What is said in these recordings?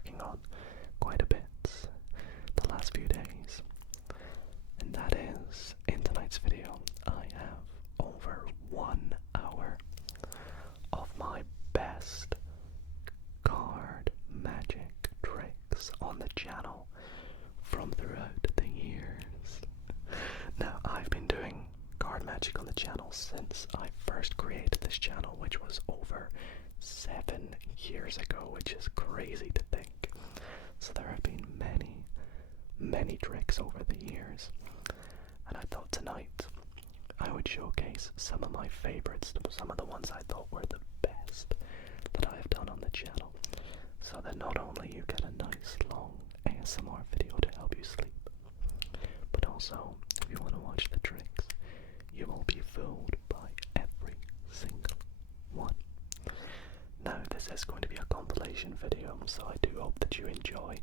working on quite a bit the last few days. And that is, in tonight's video, I have over 1 hour of my best card magic tricks on the channel from throughout the years. Now, I've been doing card magic on the channel since I first created this channel, which was over 7 years ago, which is crazy to think. So there have been many tricks over the years, and I thought tonight I would showcase some of my favorites, some of the ones I thought were the best that I have done on the channel, so that not only you get a nice long ASMR video to help you sleep, but also if you want to watch the tricks, you will be fooled by every single one. Now, this is going to be a compilation video, so I do hope that you enjoy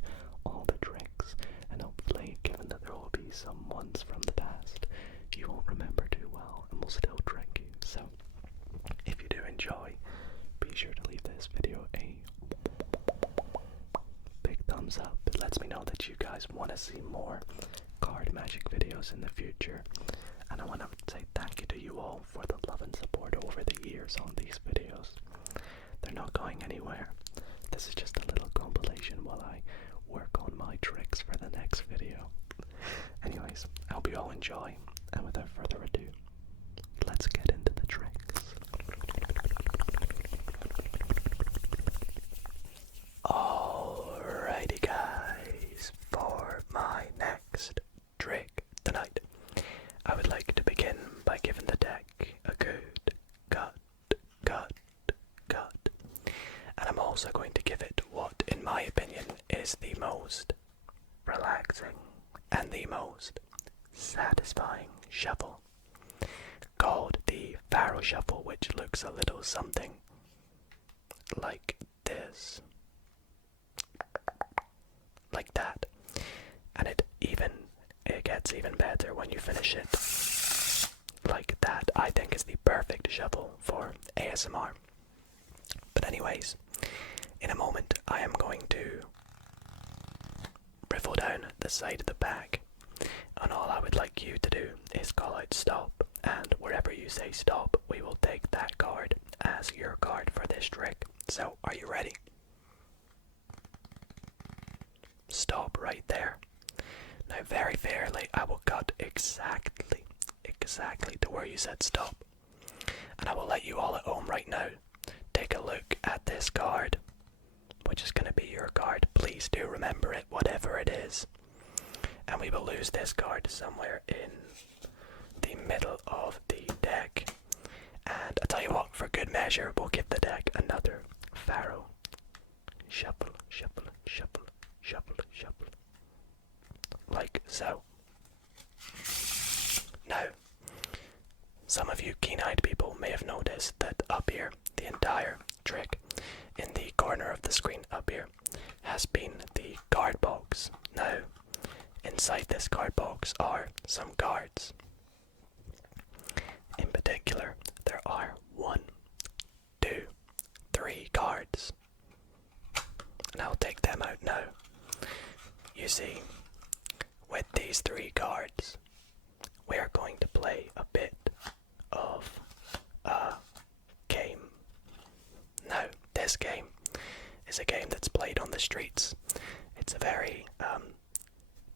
all the tricks, and hopefully, given that there will be some ones from the past you won't remember too well and will still trick you. So, if you do enjoy, be sure to leave this video a big thumbs up. It lets me know that you guys want to see more card magic videos in the future, and I want to say thank you to you all for the love and support over the years on these videos. They're not going anywhere. This is just a little compilation while I work on my tricks for the next video. Anyways, I hope you all enjoy, and without further ado, let's get into the tricks. Alrighty guys, for my next trick tonight, I would like to begin by giving the deck a good cut. And I'm also going to give it what, in my opinion, is the most relaxing and the most satisfying shuffle, called the Pharaoh Shuffle, which looks a little something like this. Like that. And it gets even better when you finish it like that. I think is the perfect shuffle for ASMR. But anyways, in a moment I am going to riffle down the side of the bag, and all I would like you to do is call out stop, and wherever you say stop, we will take that card as your card for this trick. So, are you ready? Stop right there. Now very fairly, I will cut exactly to where you said stop, and I will let you all at home right now take a look at this card, which is going to be your card. Please do remember it, whatever it is. And we will lose this card somewhere in the middle of the deck. And I'll tell you what, for good measure, we'll give the deck another Pharaoh shuffle. Like so. Now, some of you keen-eyed people may have noticed that up here, the entire trick, in the corner of the screen up here, has been the card box. Now, inside this card box are some cards. In particular, there are 1, 2, 3 cards. And I'll take them out now. You see, with these 3 cards, we are going to play a bit of a game. Now, this game is a game that's played on the streets. It's a very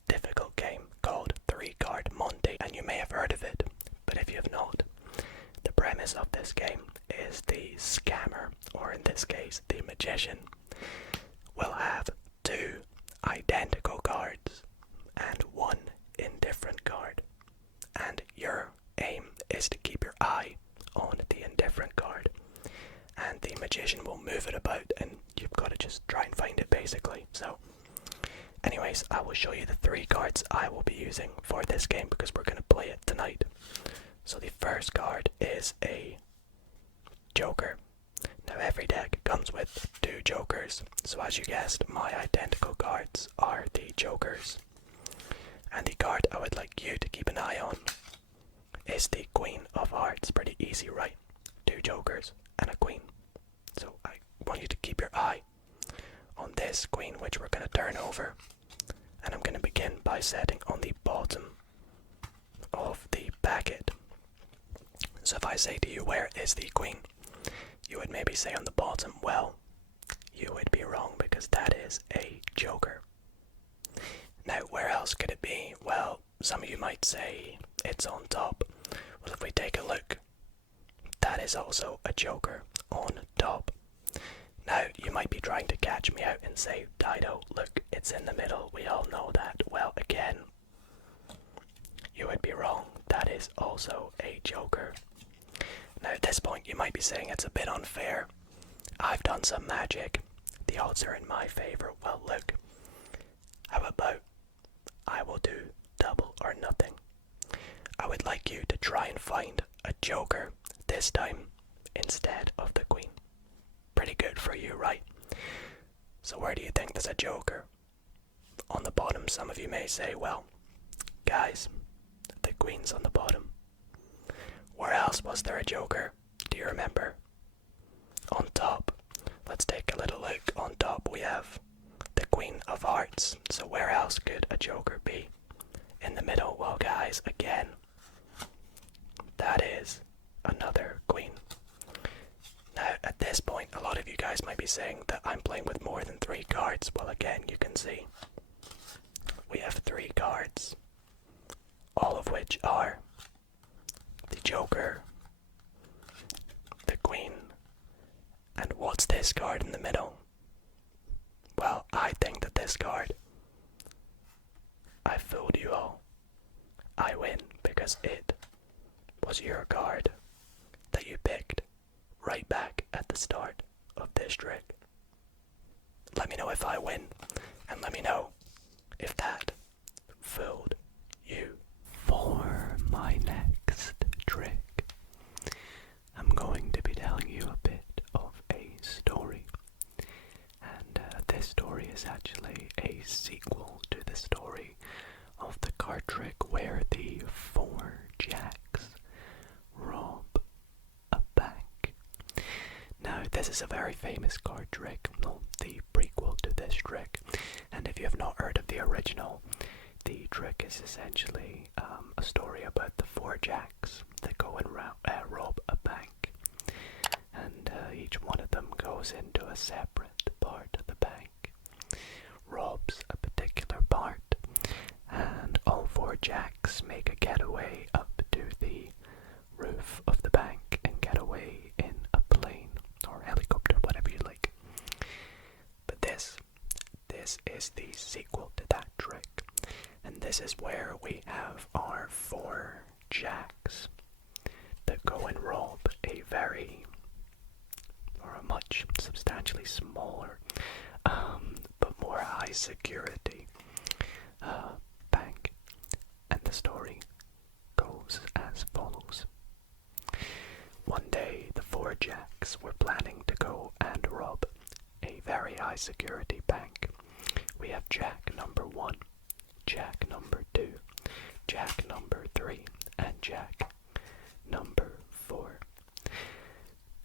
difficult game called 3-Card Monte, and you may have heard of it, but if you have not, the premise of this game is the scammer, or in this case, the magician, will have 2 identical cards and 1 indifferent card, and your aim is to keep your eye on the indifferent card, and the magician will move it about, and you've got to just try and find it, basically. So anyways, I will show you the 3 cards I will be using for this game, because we're going to play it tonight. So the first card is a Joker. Now every deck comes with 2 Jokers, so as you guessed, my identical cards are the Jokers. And the card I would like you to keep an eye on is the Queen of Hearts. Pretty easy, right? 2 Jokers and a Queen. So I want you to keep your eye on on this queen, which we're going to turn over. And I'm going to begin by setting on the bottom of the packet. So if I say to you, where is the queen? You would maybe say on the bottom. Well, you would be wrong, because that is a joker. Now, where else could it be? Well, some of you might say it's on top. Well, if we take a look, that is also a joker on top. Now, you might be trying to catch me out and say, Dido, look, it's in the middle. We all know that. Well, again, you would be wrong. That is also a joker. Now, at this point, you might be saying it's a bit unfair. I've done some magic. The odds are in my favor. Well, look, how about I will do double or nothing. I would like you to try and find a joker this time instead of the queen. Pretty good for you, right? So where do you think there's a joker? On the bottom, some of you may say, well, guys, the queen's on the bottom. Where else was there a joker? Do you remember? On top. Let's take a little look. On top we have the Queen of Hearts. So where else could a joker be? In the middle, well guys, again, that is another queen. Now at this point, a lot of you guys might be saying that I'm playing with more than 3 cards. Well, again, you can see we have 3 cards, all of which are the joker, the queen, and what's this card in the middle? Well, I think that this card, I fooled you all. I win because it was your card that you picked right back at the start of this trick. Let me know if I win, and let me know if that fooled you. For my next trick, I'm going to be telling you a bit of a story. And this story is actually a sequel to the story of the card trick where the 4 jacks rob a bank. Now, this is a very famous card trick, well, the prequel to this trick. And if you have not heard of the original, the trick is essentially a story about the 4 jacks that go and rob a bank. And each one of them goes into a separate part of the bank, robs a particular part, and all 4 jacks make a getaway up to the roof of the bank and get away in a plane or helicopter, whatever you like. But this is the sequel to that trick, and this is where we have our 4 jacks that go and rob a much substantially smaller but more high security bank. And the story goes as follows. One day the 4 jacks were planning to go and rob a very high security bank. We have jack number 1, jack number 2, jack number 3, and jack number 4.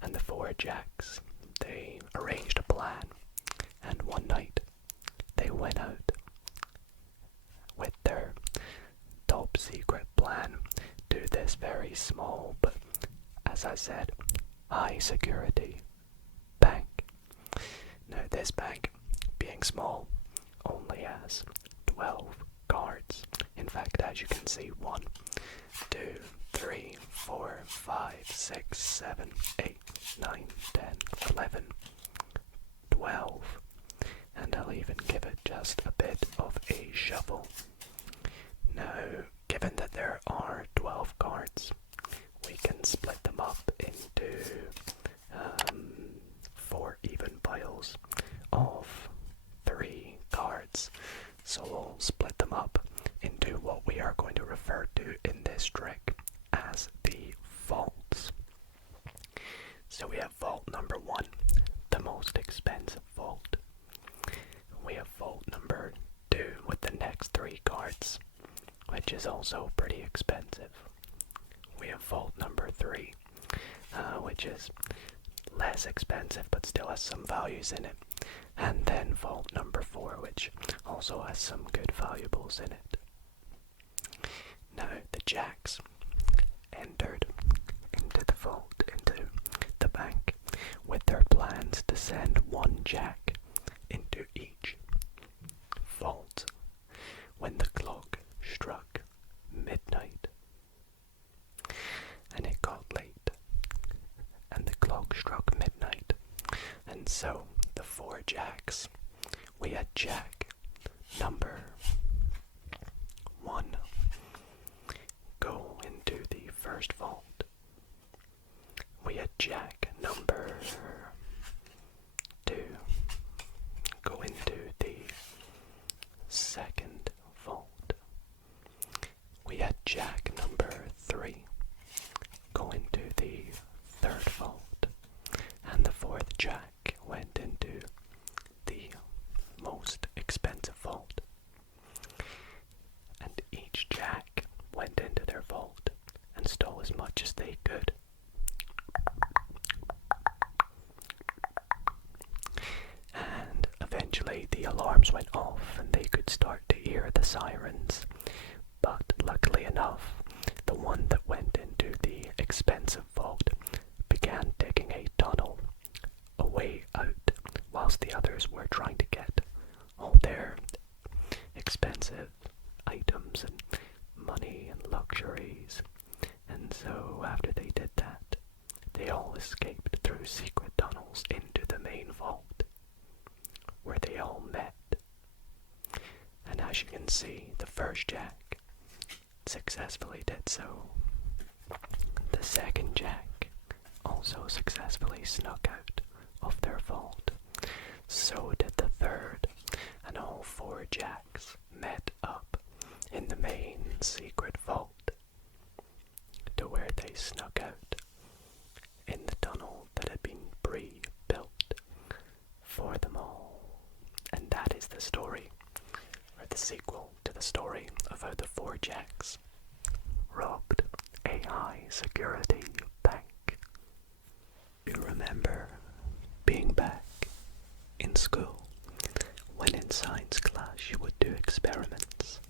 And the 4 jacks, they arranged a plan, and one night they went out with their top secret plan to this very small but, as I said, high security bank. Now this bank, being small, only has 12 cards. In fact, as you can see, 1, 2, 3, 4, 5, 6, 7, 8, 9, 10, 11, 12. And I'll even give it just a bit of a shuffle. Now, given that there are 12 cards, we can split them up into 4 even piles of 3 cards. So we'll split them up into what we are going to refer to in this trick as the vaults. So we have vault number 1, the most expensive vault. We have vault number 2 with the next 3 cards, which is also pretty expensive. We have vault number 3, which is less expensive but still has some values in it. And then vault number 4, which also has some good valuables in it. Now the jacks entered into the vault, into the bank, with their plans to send one jack into each vault when the clock struck midnight. And it got late, and the clock struck midnight, and so the 4 jacks, we had jack number 1 go into the first vault. We had jack number 2 go into the second vault. We had jack number 3 go into the third vault, and the 4th jack went into the most expensive vault. And each jack went into their vault and stole as much as they could. And eventually the alarms went off and they could start to hear the sirens. But luckily enough, the one that went into the expensive vault began digging a tunnel a way out, whilst the others were trying to get all their expensive items and money and luxuries. And so after they did that, they all escaped through secret tunnels into the main vault, where they all met. And as you can see, the first jack successfully did so. The second jack also successfully snuck out of their vault. So did the third, and all 4 jacks met up in the main secret vault, to where they snuck out in the tunnel that had been pre-built for them all. And that is the story, or the sequel to the story of how the 4 jacks robbed a high security bank. You remember being back in school when in science class you would do experiments.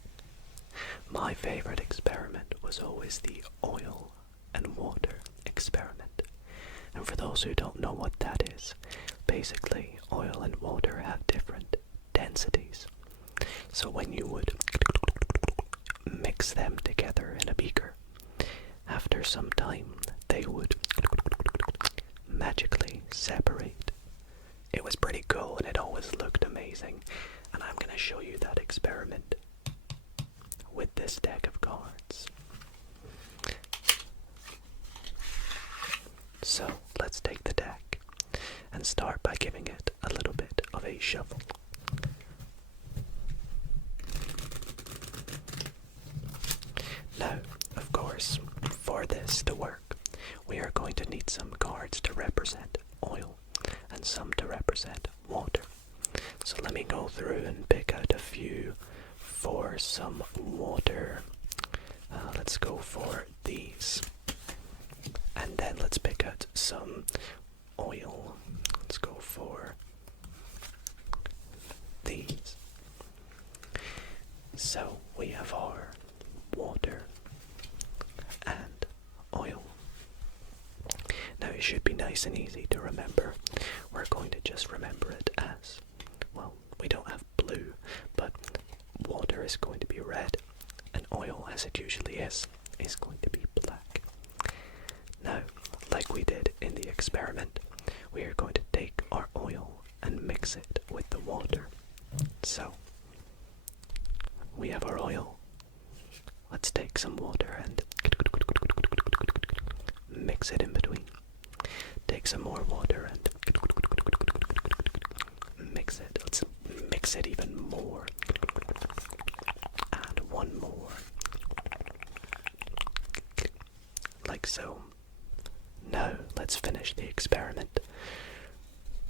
My favorite experiment was always the oil and water experiment. And for those who don't know what that is, basically oil and water have different densities. So when you would mix them together in a beaker, after some time they would magically separate. It was pretty cool and it always looked amazing, and I'm going to show you that experiment with this deck of cards. So let's take the deck and start by giving it a little bit of a shuffle. Now, of course, for this to work, we are going to need some cards to represent oil and some to represent water. So let me go through and pick out a few for some water. Let's go for these. And then let's pick out some oil. Let's go for these. So we have our water and oil. Now it should be nice and easy to remember. We're going to just remember it as, well, we don't have blue, but water is going to be red, and oil, as it usually is going to be black. Now, like we did in the experiment, we are going to take our oil and mix it with the water. So, we have our oil. Let's take some water and mix it in between. Take some more water and mix it. Let's mix it even more. And one more. Like so. Now, let's finish the experiment.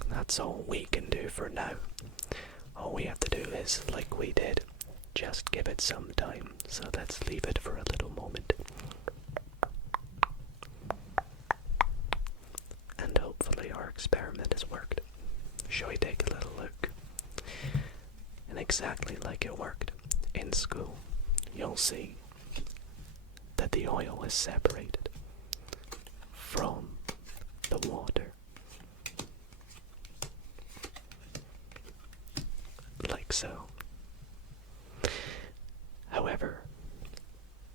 That's all we can do for now. All we have to do is, like we did, just give it some time. So let's leave it for a little moment. And hopefully our experiment has worked. Shall we take a little look? exactly like it worked in school. You'll see that the oil is separated from the water, like so. However,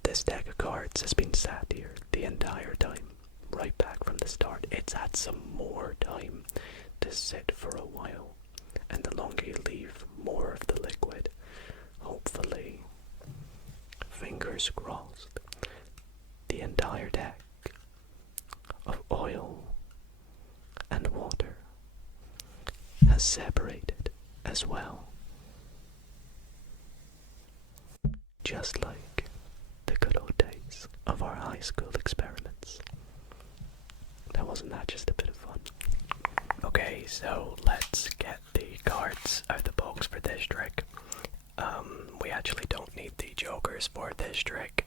this deck of cards has been sat here the entire time, right back from the start. It's had some more time to sit for a while, and the longer you leave more of the liquid, hopefully, fingers crossed, the entire deck of oil and water has separated as well. Just like the good old days of our high school experiments. Now, wasn't that just a bit of fun? Okay, so let's get the cards out of the box for this trick. We actually don't need the jokers for this trick.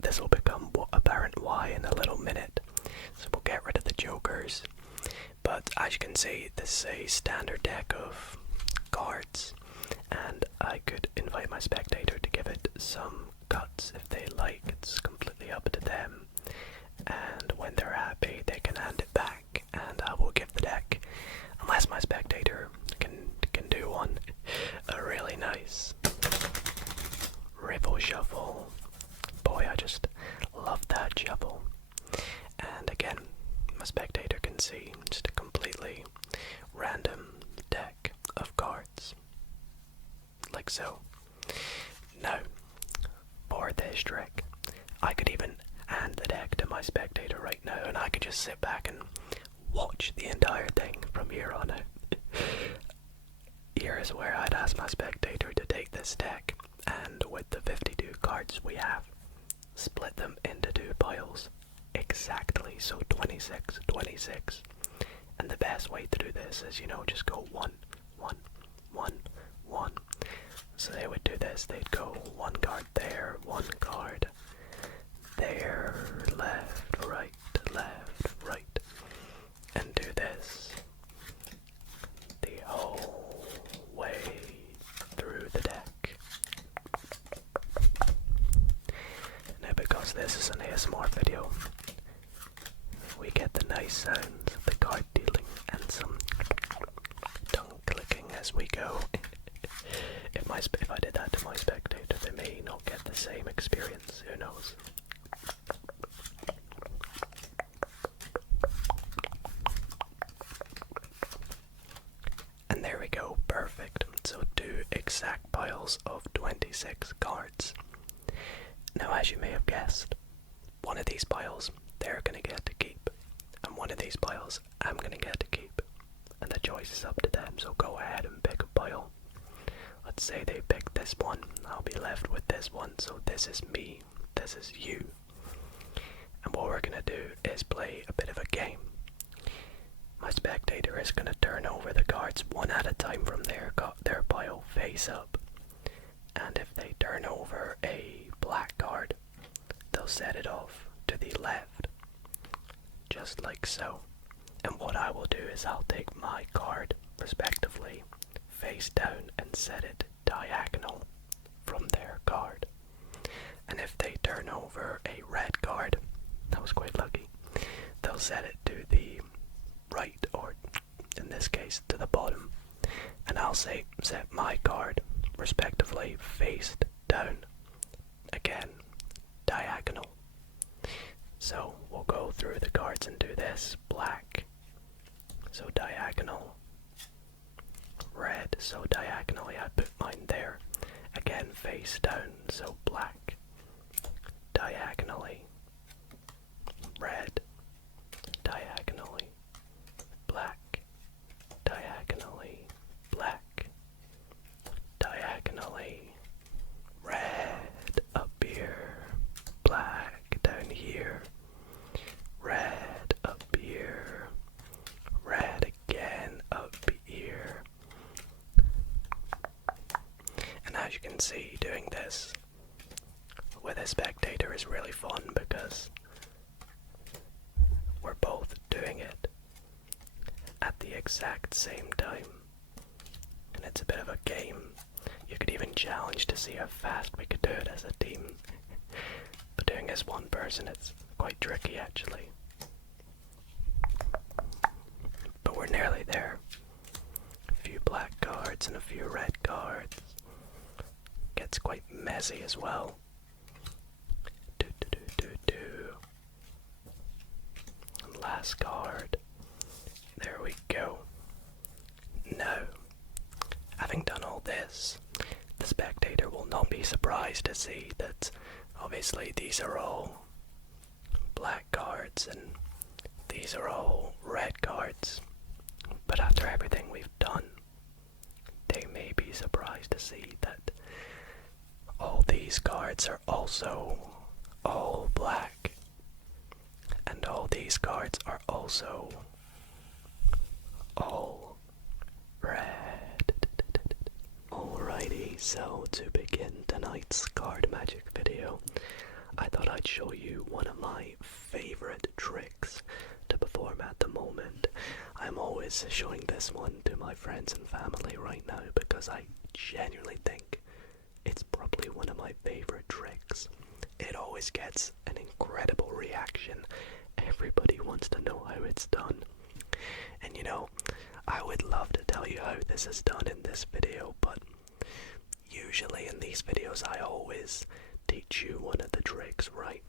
This will become apparent why in a little minute. So we'll get rid of the jokers. But as you can see, this is a standard deck of cards, and I could invite my spectator to give it some cuts if they like. It's completely up to them, and when they're happy they can hand it back and I will give the deck, unless my spectator can do one, a really nice ripple shuffle. Boy, I just love that shuffle. And again, my spectator can see just a completely random deck of cards, like so. Now, for this trick, I could even hand the deck to my spectator right now, and I could just sit back and watch the entire thing from here on out. Here is where I'd ask my spectator to take this deck, and with the 52 cards we have, split them into 2 piles. Exactly, so 26, 26. And the best way to do this is, just go 1, 1, 1, 1. So they would do this, they'd go 1 card there, 1 card there, left, right, and do this the whole way through the deck. Now, because this is an ASMR video, we get the nice sounds of the card dealing and some tongue clicking as we go. If I did that to my spectator, they may not get the same experience, who knows. And there we go, perfect. So 2 exact piles of 26 cards. Now, as you may have guessed, one of these piles they're gonna get to keep, and one of these piles I'm gonna get to keep, and the choice is up to them. So go ahead and pick a pile. Let's say they pick this one, I'll be left with this one, so this is me, this is you. And what we're gonna do is play a bit of a game. My spectator is gonna turn over the cards one at a time from their pile face up. And if they turn over a black card, they'll set it off to the left, just like so. And what I will do is I'll take my card, respectively, face down and set it diagonal from their card. And if they turn over a red card, that was quite lucky, they'll set it to the right, or in this case to the bottom. And I'll set my card, respectively, face down, again diagonal. So we'll go through the cards and do this. Black, so diagonal. Red, so diagonally I put mine there. Again, face down, so black, diagonally. Red, diagonally. Black, diagonally. Black, diagonally. Red up here. Black down here. Red up here. Red again up here. And as you can see, doing this with a spectator is really fun because we're both doing it at the exact same time. And it's a bit of a game challenge to see how fast we could do it as a team. But doing as one person, it's quite tricky actually. But we're nearly there. A few black cards and a few red cards. Gets quite messy as well. And last card. There we go. Now, having done all this, the spectator will not be surprised to see that obviously these are all black cards and these are all red cards. But after everything we've done, they may be surprised to see that all these cards are also all black. And all these cards are also all red. Alrighty, so to begin tonight's card magic video, I thought I'd show you one of my favorite tricks to perform at the moment. I'm always showing this one to my friends and family right now because I genuinely think it's probably one of my favorite tricks. It always gets an incredible reaction. Everybody wants to know how it's done. And you know, I would love to tell you how this is done in this video, but usually in these videos I always teach you one of the tricks, right?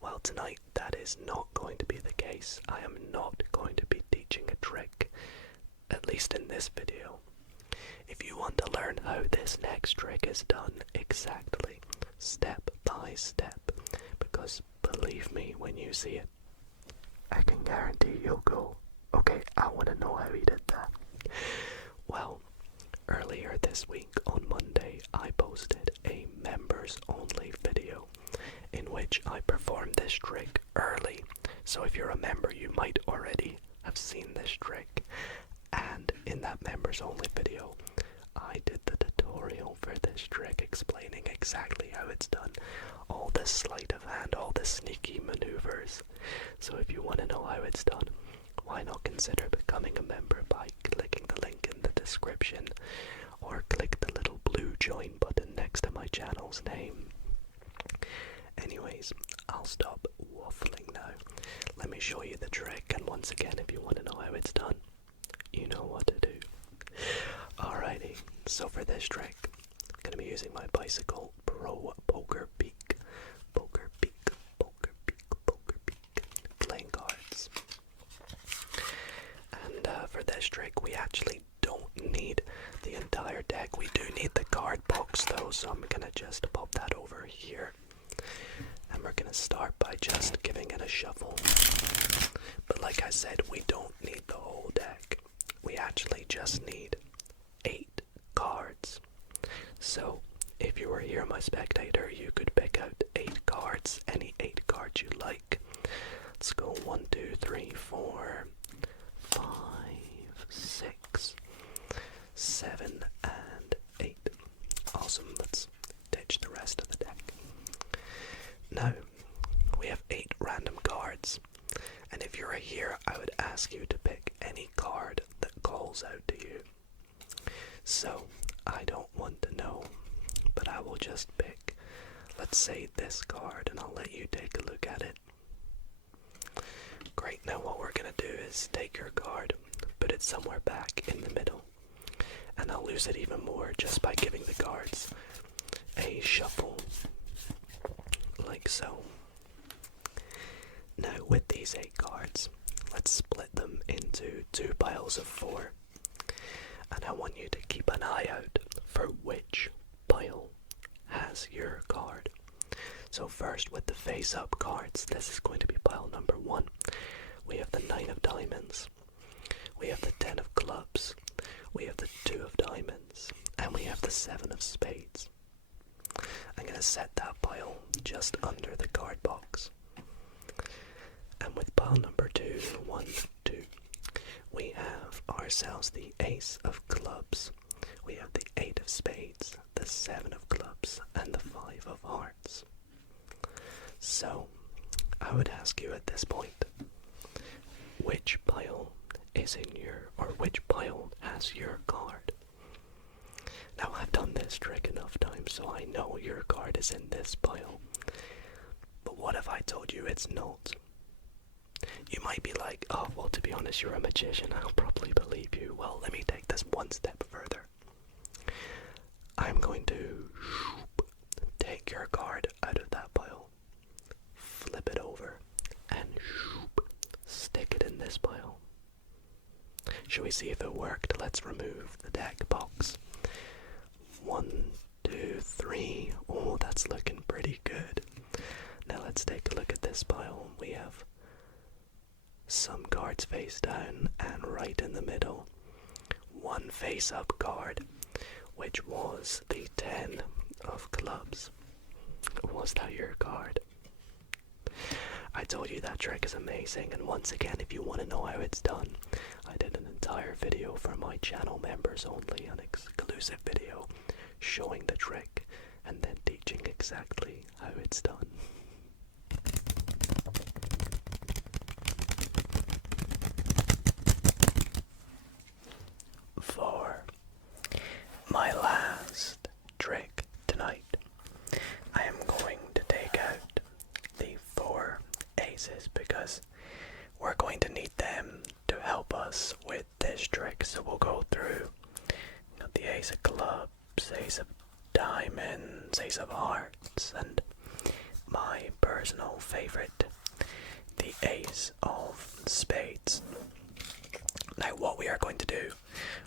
Well, tonight that is not going to be the case. I am not going to be teaching a trick, at least in this video. If you want to learn how this next trick is done exactly, step by step, because believe me when you see it, I can guarantee you'll go, okay, I want to know how he did that. Well, earlier this week on Monday, I posted a members only video in which I performed this trick early. So if you're a member, you might already have seen this trick. And in that members only video, I did the tutorial for this trick explaining exactly how it's done. All the sleight of hand, all the sneaky maneuvers. So if you want to know how it's done, why not consider becoming a member by clicking the link in the description, or click the little blue join button next to my channel's name. Anyways, I'll stop waffling now. Let me show you the trick, and once again, if you want to know how it's done, you know what to do. Alrighty, so for this trick, I'm going to be using my Bicycle Pro Poker Peak playing cards. And for this trick, we actually don't need the entire deck. We do need the card box though, so I'm going to just pop that over here. And we're going to start by just giving it a shuffle. But like I said, we don't need the whole deck. We actually just need 8 cards. So if you were here, my spectator, you could pick out 8 cards, any 8 cards you like. Let's go 1, 2, 3, 4, 5, 6, 7, and 8. Awesome, let's ditch the rest of the deck. Now, we have 8 random cards, and if you're here, I would ask you to pick any card that calls out to you. So, I don't want to know, but I will just pick, let's say this card, and I'll let you take a look at it. Great, now what we're going to do is take your card, put it somewhere back in the middle, and I'll lose it even more just by giving the cards a shuffle, like so. Now with these 8 cards, let's split them into 2 piles of 4, and I want you to keep an eye out for which pile has your card. So first with the face-up cards, this is going to be pile number 1. We have the 9 of diamonds, we have the 10 of clubs, we have the 2 of diamonds, and we have the 7 of spades. I'm going to set that pile just under the card box. And with pile number 2, 1, 2, we have ourselves the ace of clubs, we have the 8 of spades, the 7 of clubs, and the 5 of hearts. So, I would ask you at this point, which pile is in your, or which pile has your card? Now I've done this trick enough times so I know your card is in this pile. But what if I told you it's not? You might be like, oh, well, to be honest, you're a magician. I'll probably believe you. Well, let me take this one step further. I'm going to take your card out of that pile, flip it over, and stick it in this pile. Shall we see if it worked? Let's remove the deck box. 1, 2, 3. Oh, that's looking pretty good. Now let's take a look at this pile. We have some cards face down, and right in the middle, one face up card, which was the 10 of clubs. Was that your card? I told you that trick is amazing, and once again, if you want to know how it's done, I did an entire video for my channel members only, an exclusive video showing the trick and then teaching exactly how it's done. For my last trick tonight, I am going to take out the 4 aces because we're going to need them to help us with this trick. So we'll go through the ace of clubs, ace of diamonds, ace of hearts, and my personal favorite, the ace of spades. Now what we are going to do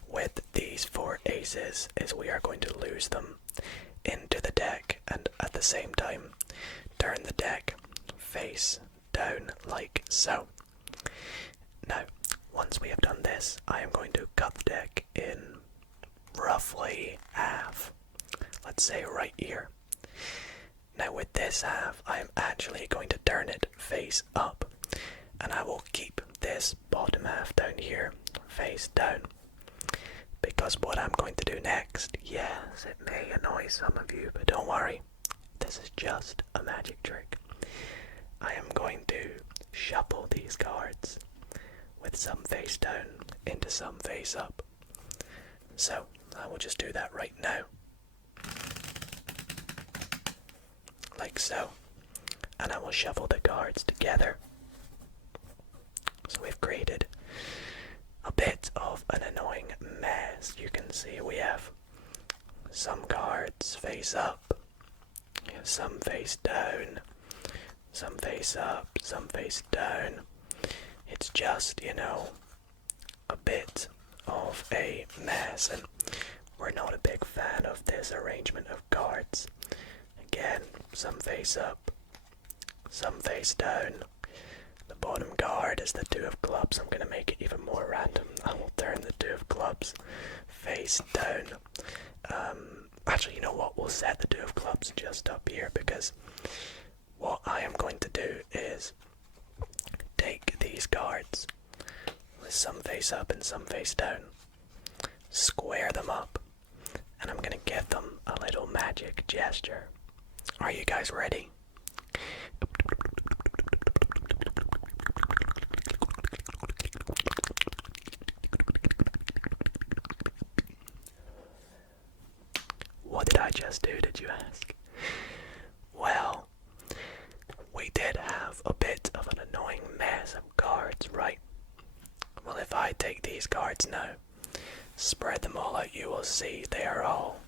with these 4 aces is we are going to lose them into the deck and at the same time turn the deck face down like so. Now, once we have done this, I am going to cut the deck in roughly half. Let's say right here. Now with this half, I am actually going to turn it face up, and I will keep this bottom half down here face down. Because what I'm going to do next, yes, it may annoy some of you, but don't worry, this is just a magic trick. I am going to shuffle these cards with some face down into some face up. So, I will just do that right now. Like so. And I will shuffle the cards together. So we've created a bit of an annoying mess. You can see we have some cards face up, we have some face down, some face up, some face down. It's just, a bit of a mess, and we're not a big fan of this arrangement of cards. Again, some face up, some face down. The bottom card is the 2 of clubs. I'm going to make it even more random. I will turn the 2 of clubs face down. Actually, you know what? We'll set the 2 of clubs just up here, because what I am going to do is take these cards with some face up and some face down, square them up, and I'm going to give them a little magic gesture. Are you guys ready? What did I just do, did you ask? Well, we did have a bit of an annoying mess of cards, right? Well, if I take these cards now, spread them all out, you will see they are all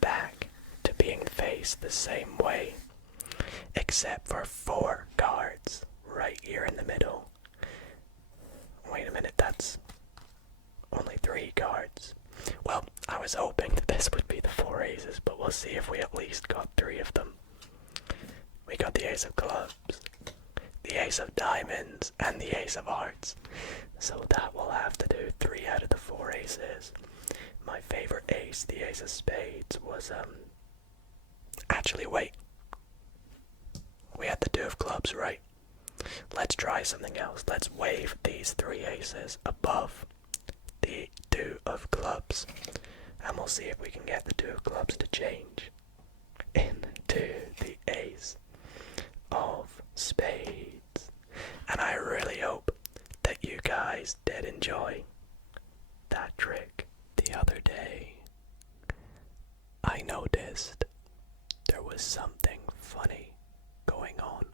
back to being faced the same way, except for 4 cards right here in the middle. Wait a minute, that's only 3 cards. Well, I was hoping that this would be the 4 aces, but we'll see if we at least got 3 of them. We got the ace of clubs, the ace of diamonds, and the ace of hearts. So that will have to do 3 out of the 4 aces. My favorite ace, the ace of spades, was, actually, wait. We had the 2 of clubs, right? Let's try something else. Let's wave these 3 aces above the 2 of clubs, and we'll see if we can get the 2 of clubs to change into the ace of spades. And I really hope that you guys did enjoy that trick the other day. noticed there was something funny going on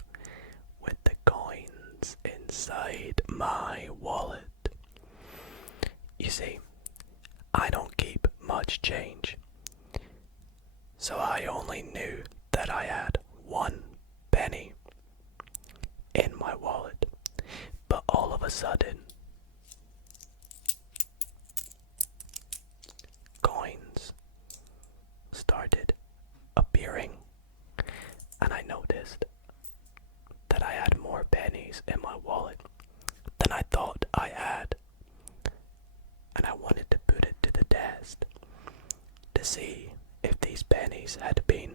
with the coins inside my wallet. You see, I don't keep much change, so I only knew that I had 1 penny in my wallet. But all of a sudden, coins started appearing, and I noticed that I had more pennies in my wallet than I thought I had, and I wanted to put it to the test to see if these pennies had been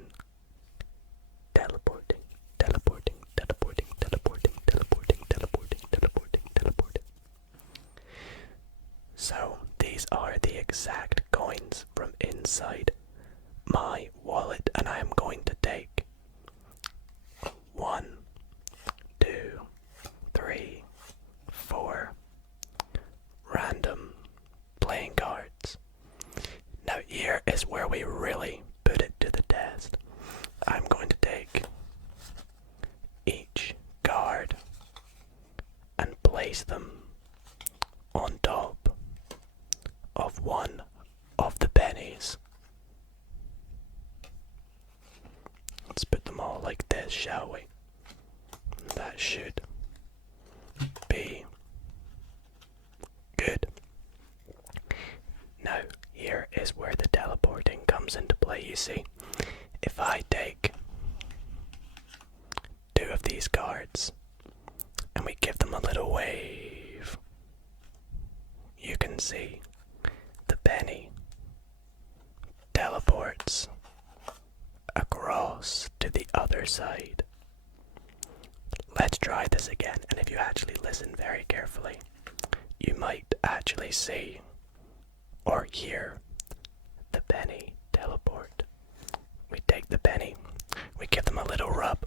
teleporting. So these are the exact coins from inside my wallet, and I am going to take 1, 2, 3, 4 random playing cards. Now here is where we really put it to the test. I'm going to take each card and place them on top of one of the pennies. Let's put them all like this, shall we? That should be good. Now, here is where the teleporting comes into play, you see. If I take 2 of these cards and we give them a little wave, you can see the penny teleports across to the other side. Let's try this again, and if you actually listen very carefully, you might actually see or hear the penny teleport. We take the penny, we give them a little rub,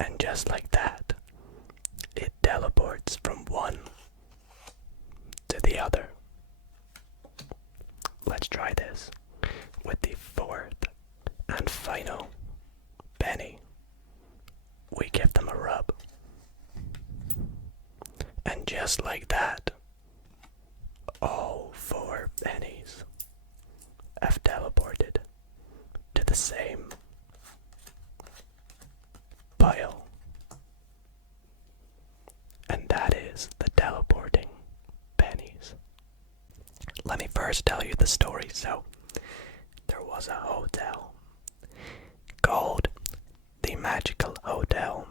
and just like that, it teleports from one to the other. Let's try this with the 4th and final penny. We give them a rub, and just like that, all 4 pennies have teleported to the same pile. And that is the teleporting pennies. Let me first tell you the story. So, there was a hotel called the Magical Hotel,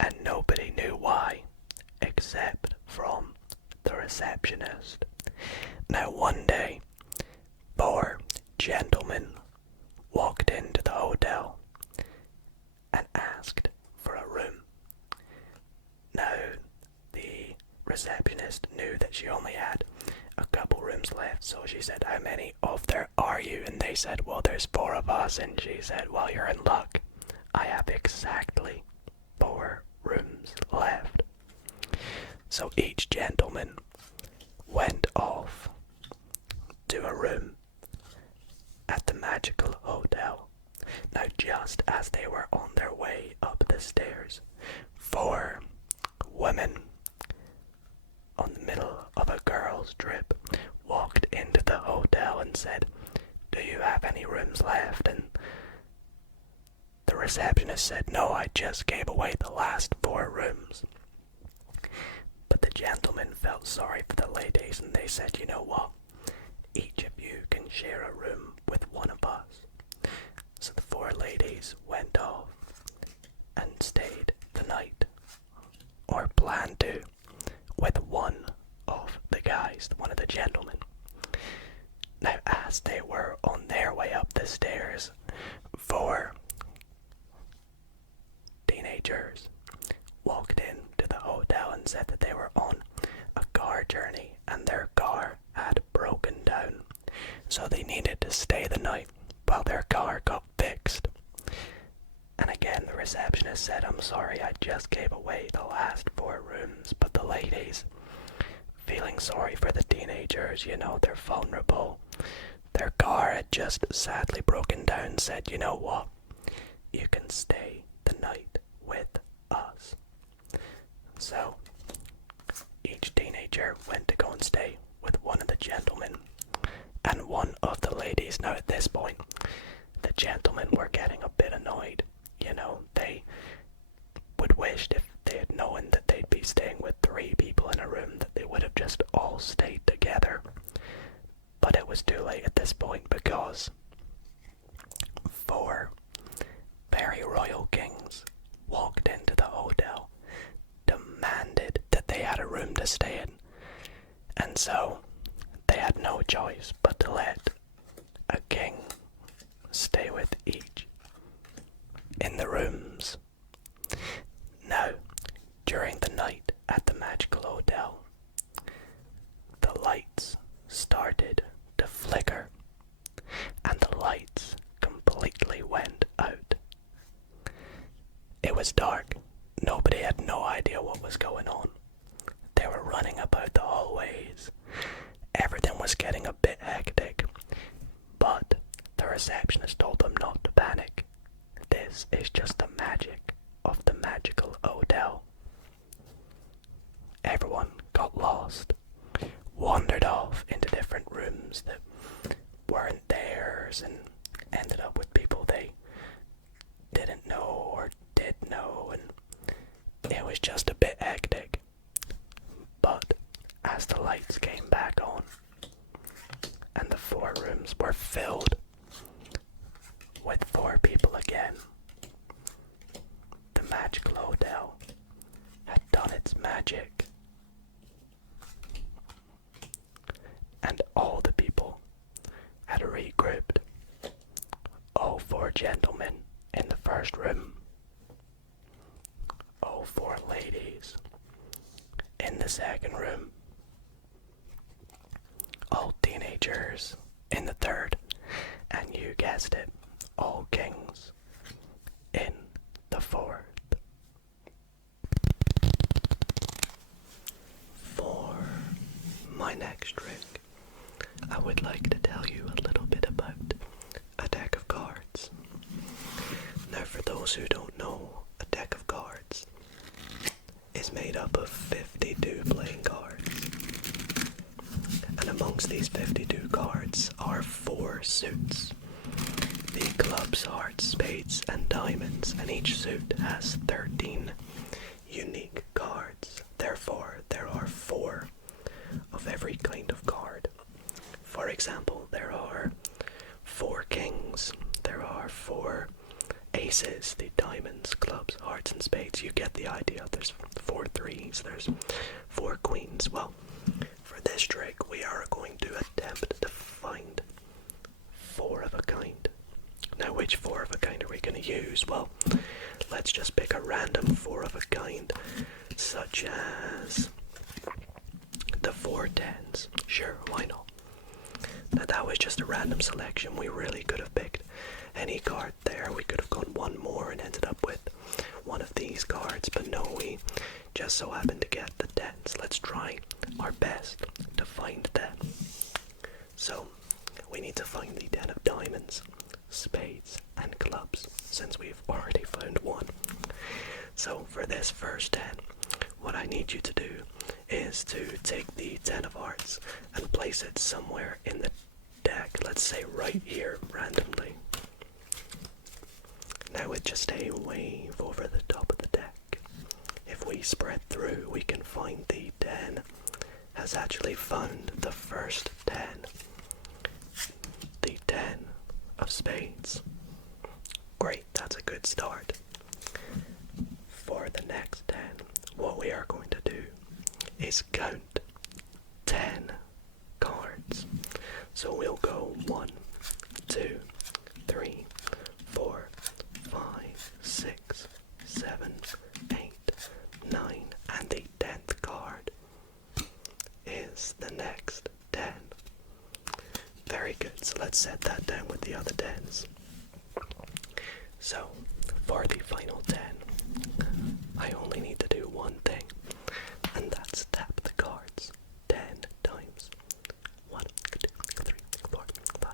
and nobody knew why except from the receptionist. Now one day, 4 gentlemen walked into the hotel and asked for a room. Now, the receptionist knew that she only had a couple rooms left, so she said, "How many of there are you?" And they said, "Well, there's 4 of us." And she said, "Well, you're in luck. I have exactly 4 rooms left." So each gentleman went off to a room at the Magical Hotel. Now, just as they were on their way up the stairs, 4 women on the middle of a girl's trip walked into the hotel and said, "Do you have any rooms left?" And the receptionist said, "No, I just gave away the last 4 rooms." But the gentlemen felt sorry for the ladies, and they said, "You know what? Each of you can share a room with one of us." So the 4 ladies went off and stayed the night, or planned to, with one of the guys, one of the gentlemen. Now, as they were on their way up the stairs, 4 teenagers walked into the hotel and said that they were on a car journey and their car had broken down, so they needed to stay the night while their car got fixed. And again, the receptionist said, "I'm sorry, I just gave away the last 4 rooms." But the ladies, feeling sorry for the teenagers, you know, they're vulnerable, their car had just sadly broken down, said, "You know what? You can stay the night with us." So each teenager went to go and stay with one of the gentlemen and one of the ladies. Now at this point, the gentlemen were getting a bit annoyed. You know, they would wish if they had known that they'd be staying with 3 people in a room that they would have just all stayed together. But it was too late at this point because 4 very royal kings walked into the hotel, demanded that they had a room to stay in, and so they had no choice but to let a king stay with each in the rooms. Now, during the night at the magical hotel, the lights started to flicker, and the lights completely went out. It was dark. Nobody had no idea what was going on. They were running about the hallways. Everything was getting a bit hectic, but the receptionist told them not to panic. This is just the magic of the magical hotel. Everyone got lost, wandered off into different rooms that weren't theirs, and ended up with people they didn't know or did know, and it was just a bit hectic. But as the lights came back on and the 4 rooms were filled with 4 people again, the magical hotel had done its magic, and all the people had regrouped. All 4 gentlemen in the first room, all 4 ladies in the second room, all teenagers in the third, and you guessed it, all kings in the fourth. For my next trick, I would like to tell you a little bit about a deck of cards. Now, for those who don't know, a deck of cards is made up of 52 playing cards. And amongst these 52 cards are 4 suits. The clubs, hearts, spades, and diamonds, and each suit has 13 unique cards. Therefore, there are 4 of every kind of card. For example, there are 4 kings, there are 4 aces, the diamonds, clubs, hearts, and spades. You get the idea. There's 4 threes, there's 4 queens. Well, for this trick, we are going to attempt to find 4 of a kind. Now, which 4 of a kind are we going to use? Well, let's just pick a random 4 of a kind, such as the 4 tens. Sure, why not? Now, that was just a random selection. We really could have picked any card there. We could have gone one more and ended up with one of these cards, but no, we just so happened to get the tens. Let's try our best to find them. So, we need to find the 10 of diamonds, spades, and clubs, since we've already found one. So, for this first 10, what I need you to do is to take the 10 of hearts and place it somewhere in the deck. Let's say right here, randomly. Now, with just a wave over the top of the deck, if we spread through, we can find the 10 has actually found the first 10. The 10 of spades. Great, that's a good start. For the next 10, what we are going to do is count 10 cards. So we'll go 1, 2, 3, 4, 5, 6, 7, 8, 9, and the 10th card is the next 10. Very good, so let's set that down with the other 10s. So, for the final 10, I only need to do one thing, and that's tap the cards 10 times. 1, 2, 3, 4, 5,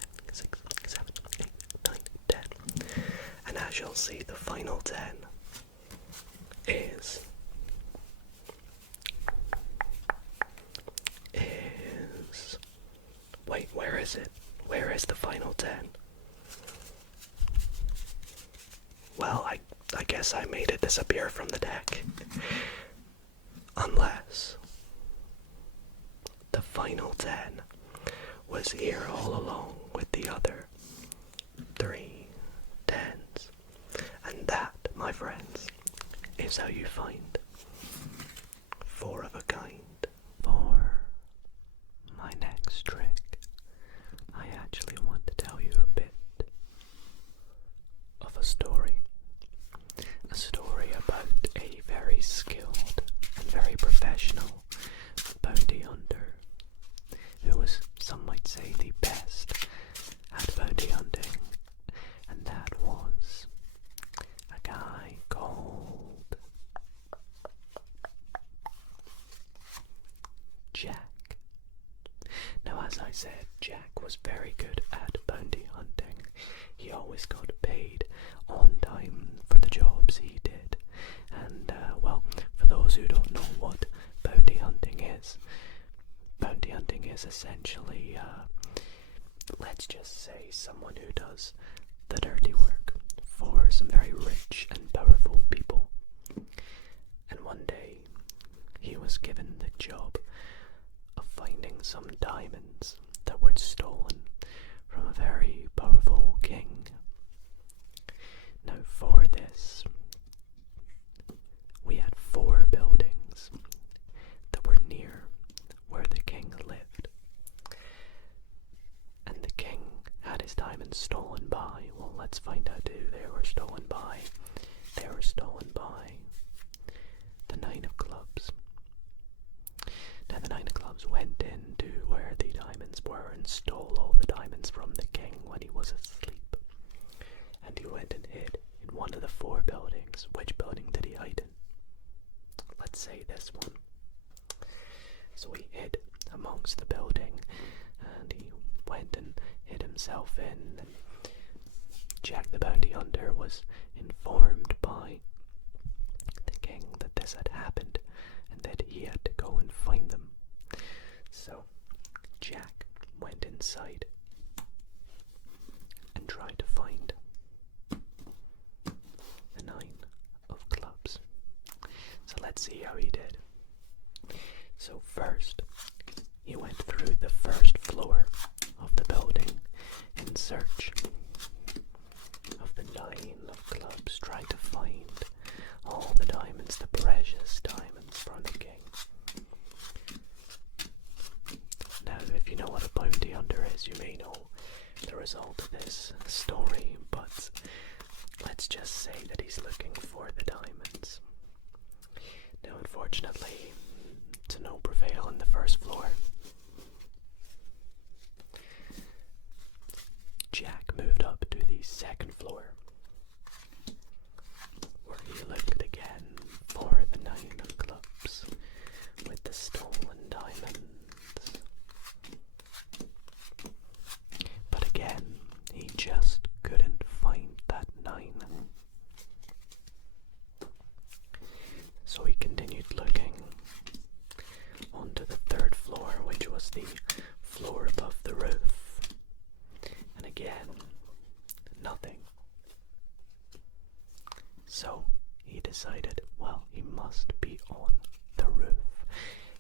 shall see the final 10 is wait, where is it? Where is the final 10? Well, I guess I made it disappear from the deck. Unless the final 10 was here all along with the other 3 tens. And that, my friends, is how you find 4 of a kind. For my next trick, I actually want to tell you a bit of a story. A story about a very skilled and very professional bounty hunter who was, some might say, the best at bounty hunting, and that was a guy called Jack. Now, as I said, Jack was very good at bounty hunting. He always got paid on time for the jobs he did. And, well, for those who don't know what bounty hunting is essentially, let's just say, someone who does the dirty work for some very rich and powerful people. And one day, he was given the job of finding some diamonds that were stolen from a very powerful king. Now, for this, we had 4 buildings that were near where the king lived. And the king had his diamonds stolen by, well, let's find out who they were stolen by. They were stolen by the 9 of clubs. Now, the 9 of clubs went into where the diamonds were and stole all the diamonds from the king when he was asleep. And he went and hid in one of the 4 buildings. Which building did he hide in? Let's say this one. So he hid amongst the building, and he went and hid himself in. And Jack the bounty hunter was informed by the king that this had happened and that he had to go and find them. So Jack went inside and tried to find the 9 of clubs. So let's see how he did. So first, he went through the first floor of the building in search of the 9 of clubs, trying to find all the diamonds, the precious diamonds from the king. Now, if you know what a bounty hunter is, you may know the result of this story, but let's just say that he's looking for the diamonds. Now, unfortunately, to no prevail on the first floor. Jack moved up to the second floor, where he looked again for the 9 of clubs with the stolen diamonds. But again, he just couldn't find that 9. So he continued looking onto the 3rd floor, which was the floor above the roof. And again, nothing. So he decided, well, he must be on the roof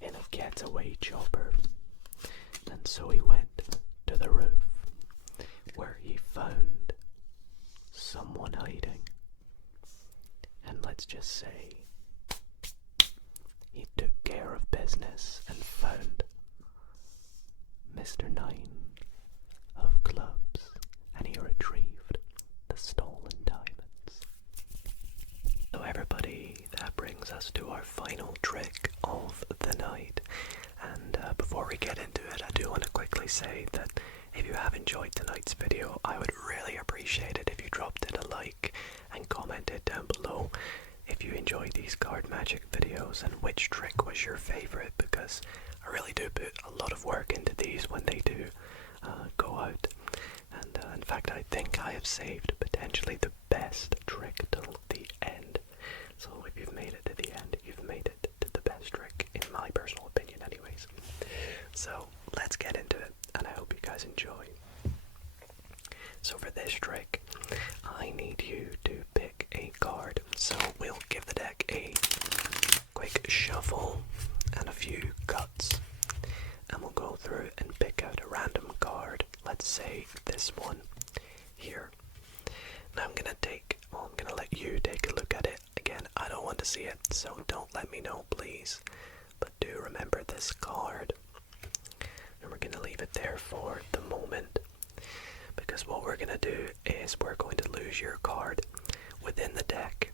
in a getaway chopper. And so he went to the roof, where he found someone hiding. And let's just say, he took care of business and found Mr. 9 of clubs, and he retrieved the stolen diamonds. So everybody, that brings us to our final trick of the night. And before we get into it, I do want to quickly say that if you have enjoyed tonight's video, I would really appreciate it if you dropped it a like and commented down below if you enjoy these card magic videos and which trick was your favorite, because I really do put a lot of work into these when they do go out. And in fact, I think I have saved potentially the best trick till the end. So if you've made it to the end, you've made it to the best trick, in my personal opinion anyways. So let's get into it, and I hope you guys enjoy. So for this trick, I need you to pick a card. So we'll give the deck a quick shuffle and a few cuts, and we'll go through and pick out a random card. Let's say this one here. Now I'm gonna let you take a look at it. Again, I don't want to see it, so don't let me know, please. But do remember this card. And we're gonna leave it there for the moment, because what we're gonna do is we're going to lose your card within the deck,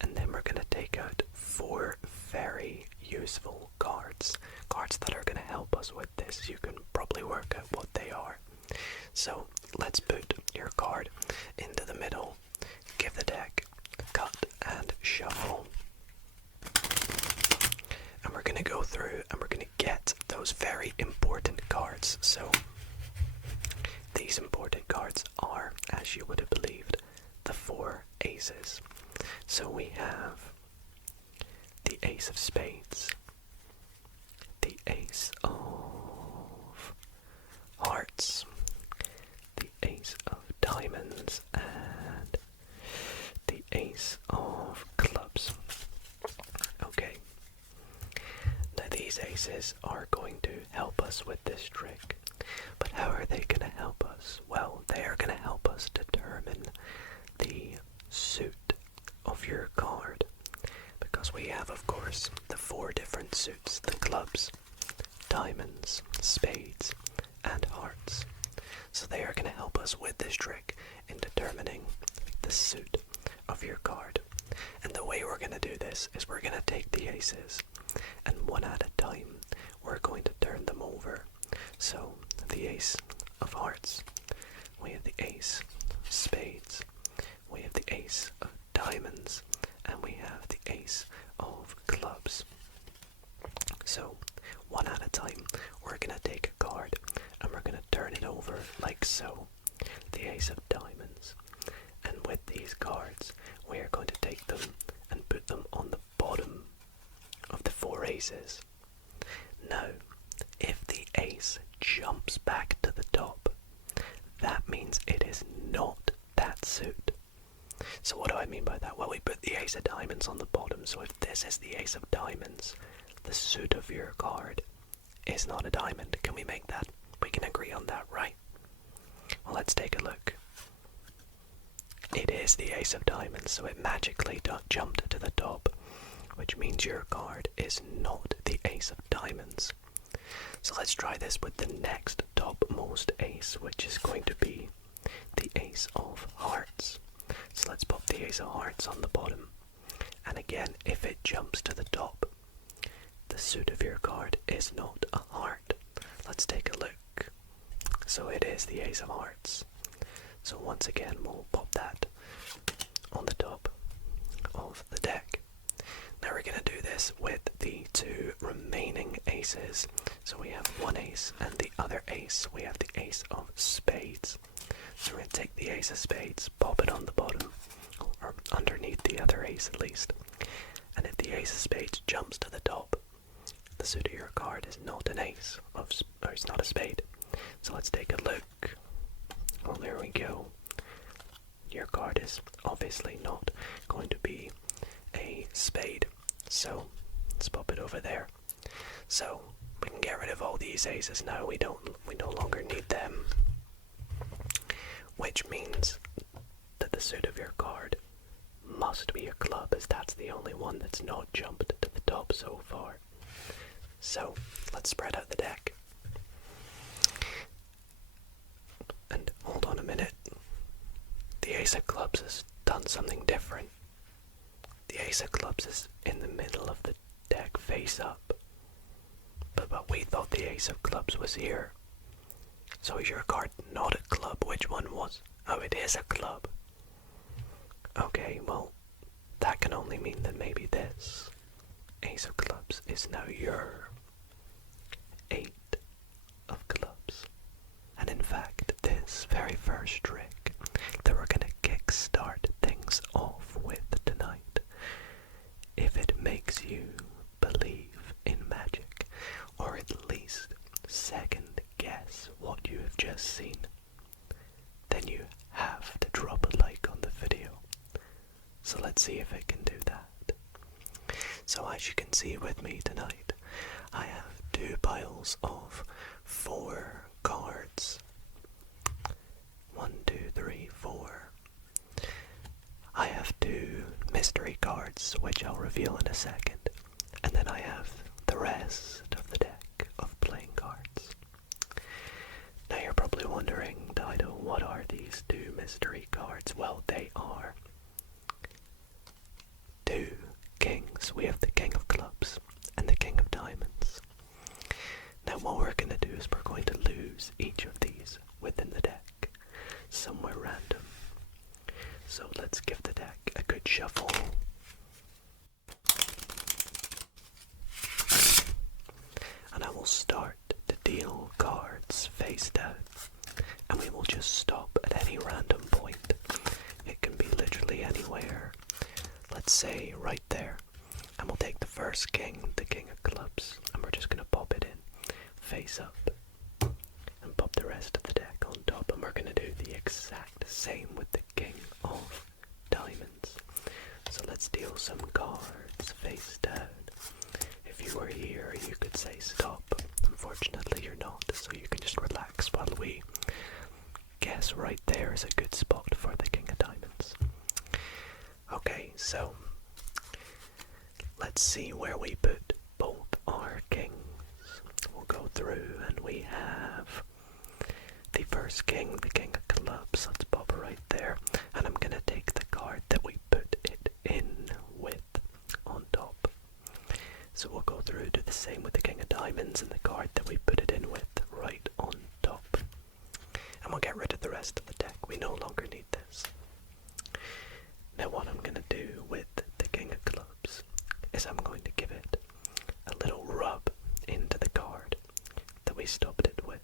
and then we're gonna take out 4 very useful cards that are gonna help us with this. You can probably work out what they are. So let's put your card into the middle, give the deck a cut and shuffle, and we're gonna go through and we're gonna get those very important cards. So these important cards are, as you would have believed, the 4 aces. So we have the Ace of Spades, the Ace of Hearts, the Ace of Diamonds, and the Ace of Clubs. Okay. Now these aces are going to help us with this trick. But how are they going to help us? Well, they are going to help us determine the suit of your card. Because we have, of course, the 4 different suits: the clubs, diamonds, spades, and hearts. So they are going to help us with this trick in determining the suit of your card. And the way we're going to do this is we're going to take the aces, and one at a time we're going to turn them over. So the Ace of Hearts, we have the Ace of Spades, we have the Ace of Diamonds, and we have the Ace of Clubs. So one at a time we're going to take a card and we're going to turn it over like so. The Ace of Diamonds. And with these cards we are going to take them and put them on the bottom of the 4 aces. Now, if the ace jumps back to the top, that means it is not that suit. So what do I mean by that? Well, we put the Ace of Diamonds on the bottom, so if this is the Ace of Diamonds, the suit of your card is not a diamond. Can we make that? We can agree on that, right? Well, let's take a look. It is the Ace of Diamonds, so it magically jumped to the top, which means your card is not the Ace of Diamonds. So let's try this with the next topmost ace, which is going to be the Ace of Hearts. So let's pop the Ace of Hearts on the bottom. And again, if it jumps to the top, the suit of your card is not a heart. Let's take a look. So it is the Ace of Hearts. So once again, we'll pop that on the top of the deck. Now we're going to do this with the 2 remaining aces. So we have one ace and the other ace. We have the Ace of Spades. So we're going to take the Ace of Spades, pop it on the bottom, or underneath the other ace at least. And if the Ace of Spades jumps to the top, the suit of your card is not an ace, or it's not a spade. So let's take a look. Oh, there we go. Your card is obviously not going to be a spade. So let's pop it over there. So we can get rid of all these aces now. We no longer need them. Which means that the suit of your card must be a club, as that's the only one that's not jumped to the top so far. So let's spread out the deck. And hold on a minute. The Ace of Clubs has done something different. The Ace of Clubs is in the middle of the deck face up. But we thought the Ace of Clubs was here. So is your card not a club? Which one was? Oh, it is a club. Okay, well, that can only mean that maybe this Ace of Clubs is now your 8 of Clubs. And in fact, this very first trick that we're going to kickstart things let's see if it can do that. So as you can see with me tonight, I have 2 piles of 4 cards. 1, 2, 3, 4. I have 2 mystery cards, which I'll reveal in a second. And then I have the rest of the deck of playing cards. Now you're probably wondering, Dido, what are these 2 mystery cards? Well, they are 2 kings. We have the King of Clubs and the King of Diamonds. Now what we're going to do is we're going to lose each of these within the deck, somewhere random. So let's give the deck a good shuffle. And I will start to deal cards face down. And we will just stop at any random point. It can be literally anywhere. Let's say right there. And we'll take the first king, the King of Clubs, and we're just going to pop it in face up. And pop the rest of the deck on top. And we're going to do the exact same with the King of Diamonds. So let's deal some cards face down. If you were here, you could say stop. Unfortunately, you're not, so you can just relax while we guess. Right there is a good spot for the King of Diamonds. Okay, so let's see where we put both our kings. We'll go through and we have the first king, the King of Clubs. Let's pop right there. And I'm going to take the card that we put it in with on top. So we'll go through, do the same with the King of Diamonds and the card that we put it in with right on top. And we'll get rid of the rest of the deck. We no longer need this. Now what I'm going to do with the King of Clubs is I'm going to give it a little rub into the card that we stopped it with.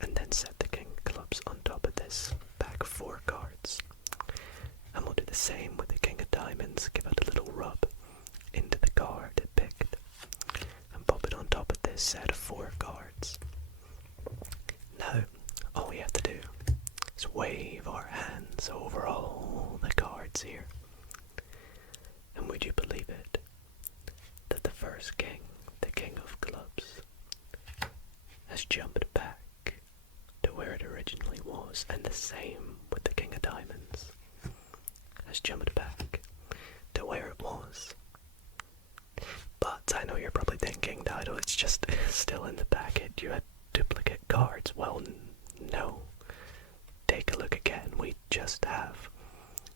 And then set the King of Clubs on top of this pack of 4 cards. And we'll do the same with the King of Diamonds. Give it a little rub into the card it picked. And pop it on top of this set of 4 cards. Now, all we have to do is wave our hands over all the cards here. And would you believe it? That the first king, the King of Clubs, has jumped back to where it originally was, and the same with the King of Diamonds, has jumped back to where it was. But I know you're probably thinking, Dido, it's just still in the packet, you had duplicate cards. Well, no. Take a look again, we just have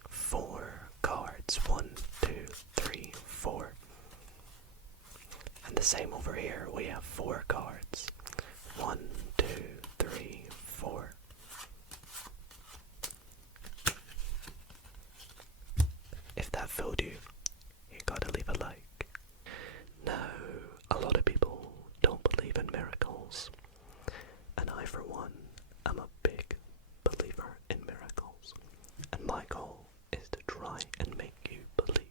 4 cards. 1, 2, 3, 4. And the same over here, we have 4 cards. 1, 2, 3, 4. If that fooled you, you gotta leave a like. Now, a lot of people don't believe in miracles, and I for one am a big believer in miracles, and my goal is to try and make you believe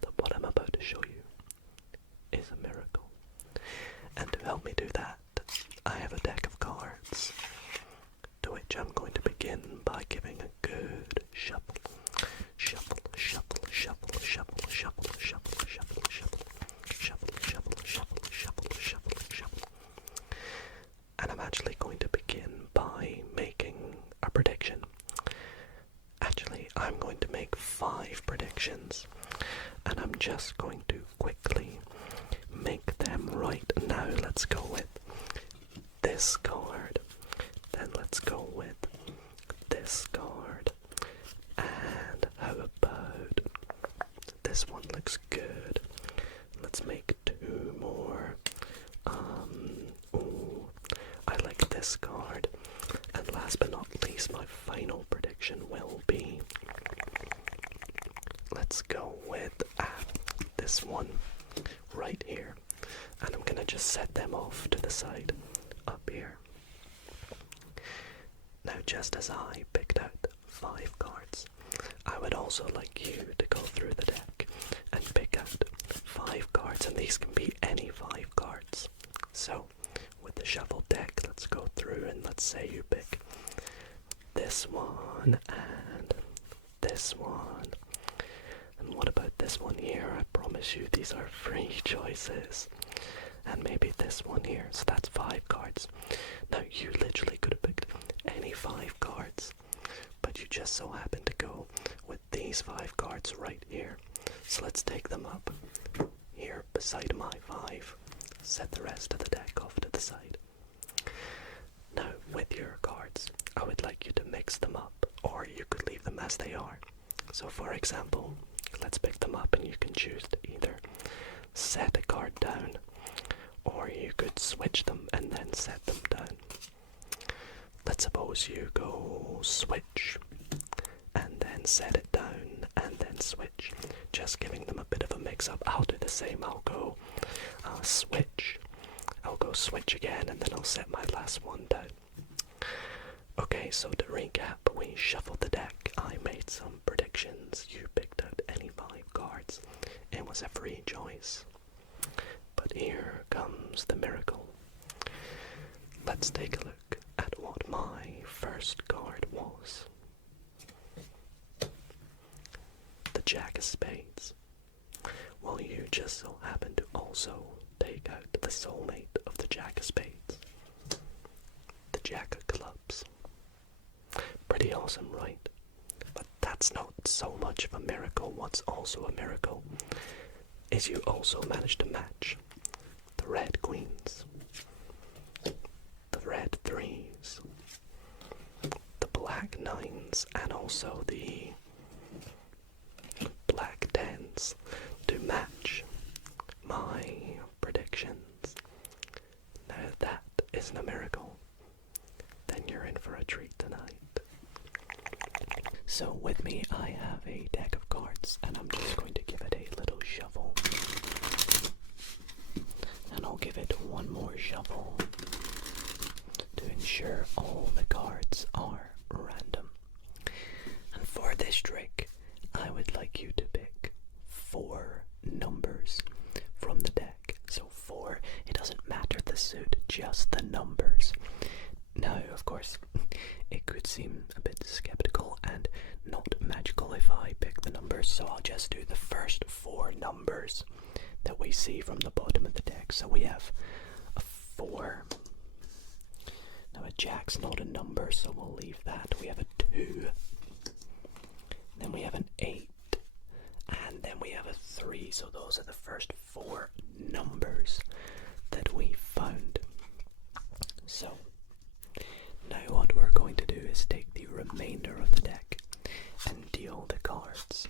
that what I'm about to show you is a miracle. And to help me do that, I have a deck of cards, to which I'm going to begin by giving a good shuffle. Shuffle, shuffle, shuffle, shuffle, shuffle, shuffle, shuffle, shuffle, shuffle, shuffle, shuffle, shuffle, shuffle, shuffle. And I'm actually going to begin by making a prediction. Actually, I'm going to make 5 predictions, and I'm just going to quickly make them right now. Let's go with this card, then let's go with this card, and how about this one? Looks good. Let's make 2 more. Ooh, I like this card. And last but not least, my final prediction will be, let's go with this one right here. And I'm gonna just set them off to the side up here. Now, just as I picked out 5 cards, I would also like you to go through the deck and pick out 5 cards, and these can be any 5 cards. So, with the shuffle deck, let's go through and let's say you pick this one and this one And what about this one here? I promise you these are free choices. And maybe this one here. So that's 5 cards. Now you literally could have picked any 5 cards, but you just so happen to go with these 5 cards right here. So let's take them up here beside my 5. Set the rest of the deck off to the side. Now with your cards, I would like you to mix them up, or you could leave them as they are. So for example, let's pick them up and you can choose to either set a card down, or you could switch them and then set them down. Let's suppose you go switch and then set it down and then switch, just giving them a bit of a mix up. I'll do the same. I'll go switch. I'll go switch again and then I'll set my last one down. Okay, so to recap, we shuffled the deck. I made some predictions. You picked out any 5 cards. It was a free choice. But here comes the miracle. Let's take a look at what my first card was. The Jack of Spades. Well, you just so happen to also take out the soulmate of the Jack of Spades. The Jack of Clubs. Pretty awesome, right? But that's not so much of a miracle. What's also a miracle is you also managed to match the red queens, the red 3s, the black 9s, and also the black 10s to match my predictions. Now that isn't a miracle, then you're in for a treat tonight. So with me I have a deck of cards, and I'm just going to give it a little shuffle. And I'll give it one more shuffle to ensure all the cards are random. And for this trick, I would like you to pick 4 numbers from the deck. So 4, it doesn't matter the suit, just the numbers. Now, of course, it could seem a bit skeptical and not magical if I pick the numbers, so I'll just do the first 4 numbers that we see from the bottom of the deck. So we have a 4. Now a jack's not a number, so we'll leave that. We have a 2. Then we have an 8. And then we have a 3. So those are the first 4 numbers that we found. So now what we're going to do is take the remainder of the deck and deal the cards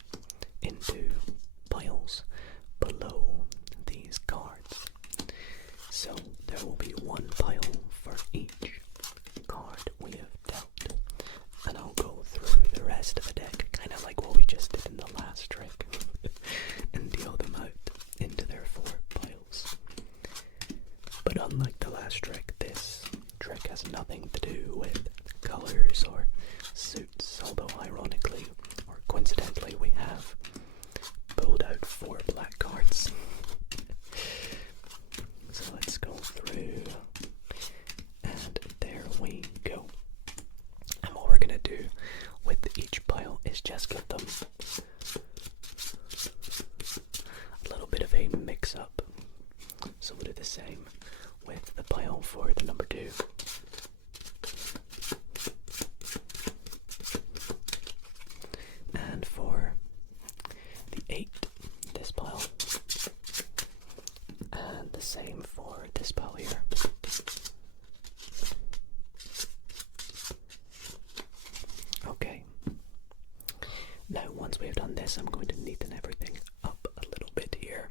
into piles below these cards. So there will be 1 pile for each card we have dealt. And I'll go through the rest of the deck, kind of like what we just did in the last trick, and deal them out into their 4 piles. But unlike the last trick, this trick has nothing to do with colors or suits, although ironically or coincidentally we have pulled out 4 black cards. So let's go through, and there we go. And what we're gonna do with each pile is just give them a little bit of a mix up. So we'll do the same with the pile for the number 2. And for the 8, this pile. And the same for this pile here. Okay. Now once we've done this, I'm going to neaten everything up a little bit here.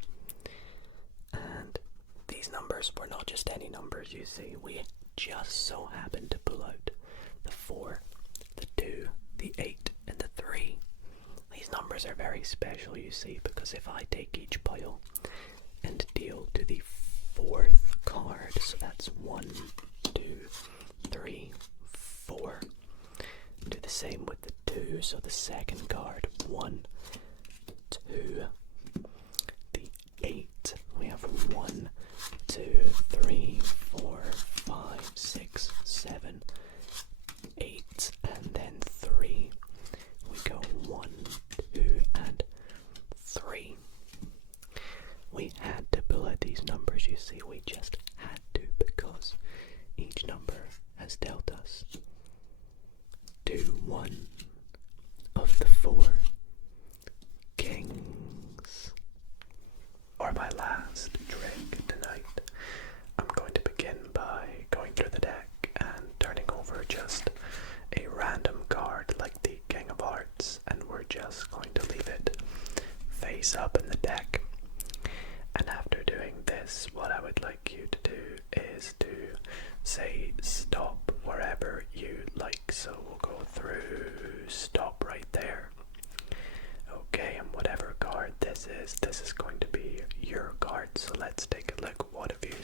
And these numbers were not just any numbers, you see. We just so happened to pull out the 4, the 2, the 8, and the 3. These numbers are very special, you see, because if I take each pile and deal to the 4th card, so that's 1, 2, 3, 4. Do the same with the 2, so the 2nd card, 1, 2, the 8, we have 1, 2, 3, 4, 5, 6, 7, 8, and then 3. We go 1, 2, and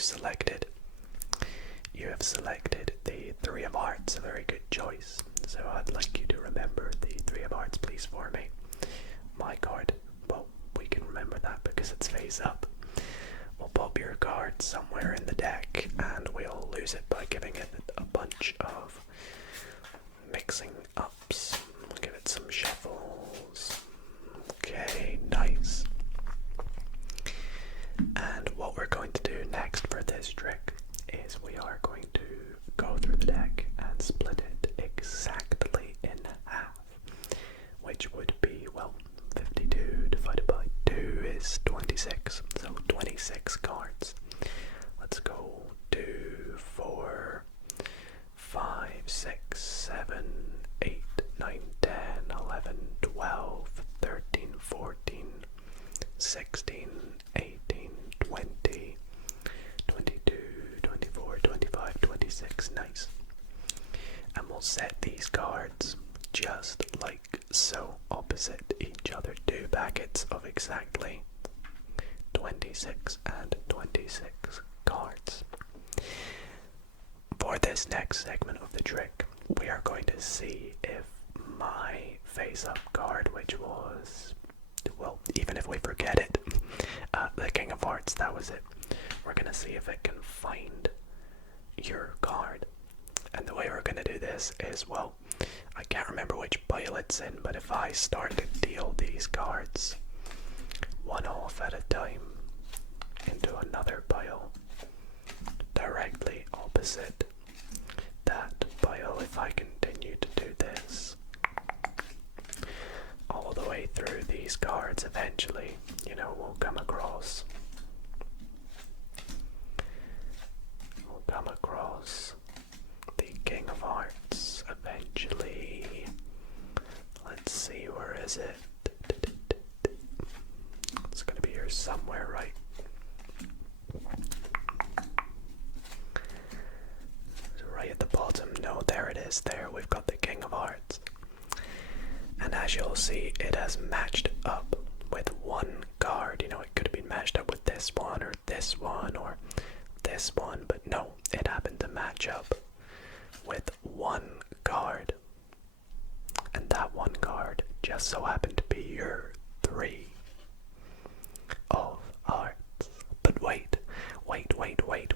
selected. You have selected the Three of Hearts, a very good choice. So I'd like you to remember the Three of Hearts, please, for me. My card, well, we can remember that because it's face up. We'll pop your card somewhere in the deck and we'll lose it by giving it a bunch of mixing ups. We'll give it some shuffles. Okay, nice. And what we're going to do next for this trick is we are going to go through the deck and split it exactly in half, which would be, well, 52 divided by 2 is 26, so 26 cards. Let's go 2, 4, 5, 6, 7, 8, 9, 10, 11, 12, 13, 14, 16, 18, 20, 22, 24, 25, 26, nice. And we'll set these cards just like so, opposite each other, 2 packets of exactly 26 and 26 cards. For this next segment of the trick, we are going to see if my face-up card, which was, well, even if we forget it, the King of Hearts, that was it. We're going to see if it can find your card. And the way we're going to do this is, well, I can't remember which pile it's in, but if I start to deal these cards one off at a time into another pile directly opposite that pile, if I continue to do this all the way through these cards, eventually, we'll come across the King of Hearts eventually. Let's see, where is it? It's gonna be here somewhere, right? Right at the bottom. No, there it is. There, we've got the King of Hearts. And as you'll see, it has matched up with one card. It could have been matched up with this one or this one or this one, but no, it happened to match up with one card. And that one card just so happened to be your 3 of Hearts. But wait,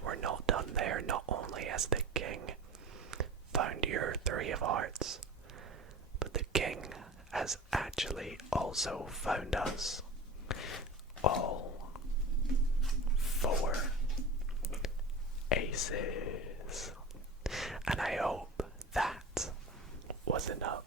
we're not done there. Not only has the King found your 3 of Hearts, but the King has actually also found us all 4 aces. And I hope that was enough